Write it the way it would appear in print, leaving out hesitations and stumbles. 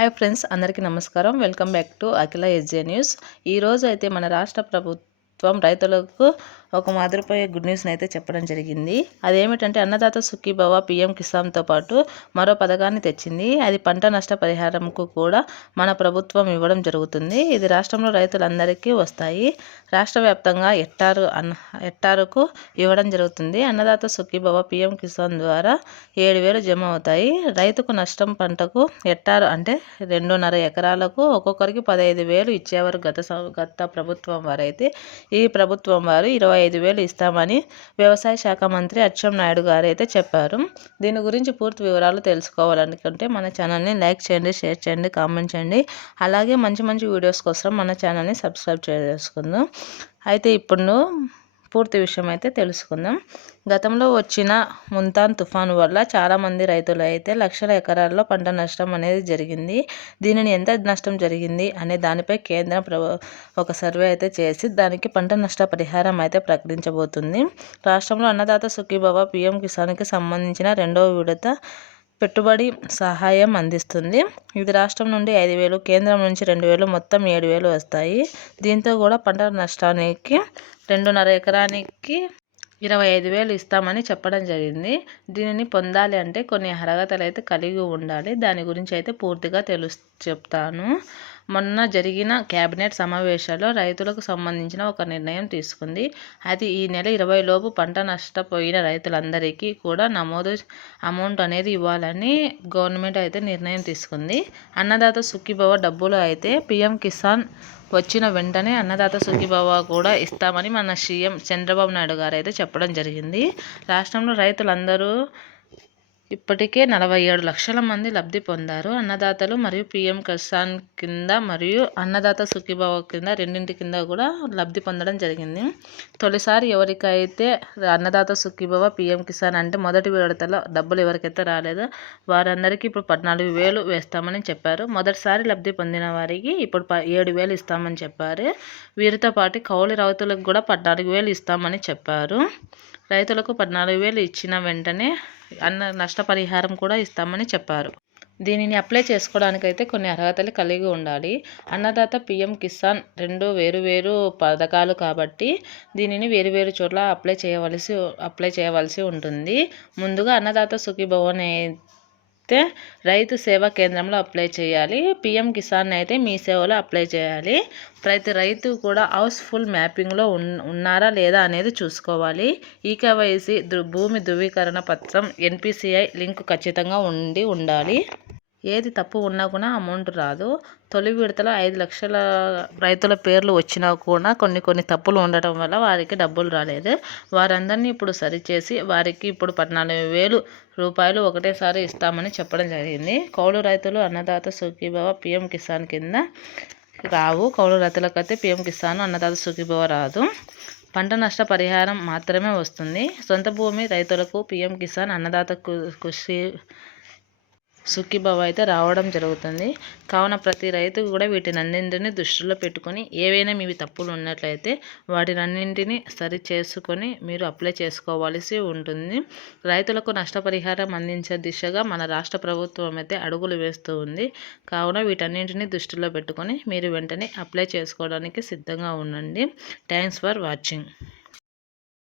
Hi friends, అందరికీ నమస్కారం. Welcome back to Akhila SJ news. ఈరోజు అయితే మన రాష్ట్ర ప్రభుత్వం రైతులకు ఒక మాదిరిపోయే గుడ్ న్యూస్ని అయితే చెప్పడం జరిగింది. అదేమిటంటే అన్నదాత సుఖీభవ పీఎం కిసాన్తో పాటు మరో పథకాన్ని తెచ్చింది. అది పంట నష్ట పరిహారంకు కూడా మన ప్రభుత్వం ఇవ్వడం జరుగుతుంది. ఇది రాష్ట్రంలో రైతులందరికీ వస్తాయి. రాష్ట్ర వ్యాప్తంగా హెక్టారుకు ఇవ్వడం జరుగుతుంది. అన్నదాత సుఖీభవ పీఎం కిసాన్ ద్వారా 7,000 జమ అవుతాయి. రైతుకు నష్టం పంటకు హెక్టారు అంటే 2.5 ఎకరాలకు ఒక్కొక్కరికి 15,000 ఇచ్చేవారు గత ప్రభుత్వం వారైతే. ఈ ప్రభుత్వం వారు 25,000 ఇస్తామని వ్యవసాయ శాఖ మంత్రి అచ్చెన్నాయుడు గారు అయితే చెప్పారు. దీని గురించి పూర్తి వివరాలు తెలుసుకోవాలనుకుంటే మన ఛానల్ని లైక్ చేయండి, షేర్ చేయండి, కామెంట్ చేయండి. అలాగే మంచి మంచి వీడియోస్ కోసం మన ఛానల్ని సబ్స్క్రైబ్ చేసుకుందాం. అయితే ఇప్పుడు పూర్తి విషయం అయితే తెలుసుకుందాం. గతంలో వచ్చిన ముంతాన్ తుఫాను వల్ల చాలామంది రైతులు అయితే లక్షల ఎకరాల్లో పంట నష్టం అనేది జరిగింది. దీనిని ఎంత నష్టం జరిగింది అనే దానిపై కేంద్రం ఒక సర్వే అయితే చేసి దానికి పంట నష్ట పరిహారం అయితే ప్రకటించబోతుంది. రాష్ట్రంలో అన్నదాత సుఖీభవ పీఎం కిసాన్కి సంబంధించిన 2వ విడత పెట్టుబడి సహాయం అందిస్తుంది. ఇది రాష్ట్రం నుండి 5,000, కేంద్రం నుంచి 2,000, మొత్తం 7,000 వస్తాయి. దీంతో కూడా పంట నష్టానికి 2.5 ఎకరానికి 25,000 ఇస్తామని చెప్పడం జరిగింది. దీనిని పొందాలి అంటే కొన్ని అర్హతలు అయితే కలిగి ఉండాలి. దాని గురించి అయితే పూర్తిగా చెప్తాను. మొన్న జరిగిన కేబినెట్ సమావేశాల్లో రైతులకు సంబంధించిన ఒక నిర్ణయం తీసుకుంది. అది ఈ నెల 20 లోపు పంట నష్టపోయిన రైతులందరికీ కూడా నమోదు అమౌంట్ అనేది ఇవ్వాలని గవర్నమెంట్ అయితే నిర్ణయం తీసుకుంది. అన్నదాత సుఖీభవ డబ్బులు అయితే పీఎం కిసాన్ వచ్చిన వెంటనే అన్నదాత సుఖీభవ కూడా ఇస్తామని మన సీఎం చంద్రబాబు నాయుడు గారు అయితే చెప్పడం జరిగింది. రాష్ట్రంలో రైతులందరూ ఇప్పటికే 47 లక్షల మంది లబ్ధి పొందారు. అన్నదాతలు మరియు పీఎం కిసాన్ కింద మరియు అన్నదాత సుఖీభవ కింద రెండింటి కింద కూడా లబ్ధి పొందడం జరిగింది. తొలిసారి ఎవరికైతే అన్నదాత సుఖీభవ పీఎం కిసాన్ అంటే మొదటి విడతలో డబ్బులు ఎవరికైతే రాలేదో వారందరికీ ఇప్పుడు 14,000 వేస్తామని చెప్పారు. మొదటిసారి లబ్ధి పొందిన వారికి ఇప్పుడు 7,000 ఇస్తామని చెప్పారు. వీరితో పాటు కౌలు రైతులకు కూడా 14,000 ఇస్తామని చెప్పారు. రైతులకు 14,000 ఇచ్చిన వెంటనే నష్టపరిహారం కూడా ఇస్తామని చెప్పారు. దీనిని అప్లై చేసుకోవడానికైతే కొన్ని అర్హతలు కలిగి ఉండాలి. అన్నదాత పీఎం కిసాన్ 2 వేరు పథకాలు కాబట్టి దీనిని వేరు చోట్ల అప్లై చేయవలసి ఉంటుంది. ముందుగా అన్నదాత సుఖీభవన్ అయితే రైతు సేవా కేంద్రంలో అప్లై చేయాలి. పీఎం కిసాన్ అయితే మీ సేవలో అప్లై చేయాలి. ప్రతి రైతు కూడా హౌస్ఫుల్ మ్యాపింగ్లో ఉన్నారా లేదా అనేది చూసుకోవాలి. ఈకేవైసీ భూమి ధృవీకరణ పత్రం ఎన్పిసిఐ లింక్ ఖచ్చితంగా ఉండాలి. ఏది తప్పు ఉన్నా కూడా అమౌంట్ రాదు. తొలి విడతలో 5 లక్షల రైతుల పేర్లు వచ్చినా కూడా కొన్ని తప్పులు ఉండటం వల్ల వారికి డబ్బులు రాలేదు. వారందరినీ ఇప్పుడు సరిచేసి వారికి ఇప్పుడు 14,000 రూపాయలు ఒకటేసారి ఇస్తామని చెప్పడం జరిగింది. కౌలు రైతులు అన్నదాత సుఖీభవ పీఎం కిసాన్ కింద రావు. కౌలు రైతులకైతే పీఎం కిసాన్ అన్నదాత సుఖీభవ రాదు. పంట నష్ట పరిహారం మాత్రమే వస్తుంది. సొంత భూమి రైతులకు పీఎం కిసాన్ అన్నదాత సుఖీభవ అయితే రావడం జరుగుతుంది. కావున ప్రతి రైతు కూడా వీటినన్నింటినీ దృష్టిలో పెట్టుకొని ఏవైనా మీవి తప్పులు ఉన్నట్లయితే వాటినన్నింటినీ సరి చేసుకొని మీరు అప్లై చేసుకోవాల్సి ఉంటుంది. రైతులకు నష్టపరిహారం అందించే దిశగా మన రాష్ట్ర ప్రభుత్వం అయితే అడుగులు వేస్తూ ఉంది. కావున వీటన్నింటినీ దృష్టిలో పెట్టుకొని మీరు వెంటనే అప్లై చేసుకోవడానికి సిద్ధంగా ఉండండి. Thanks for watching.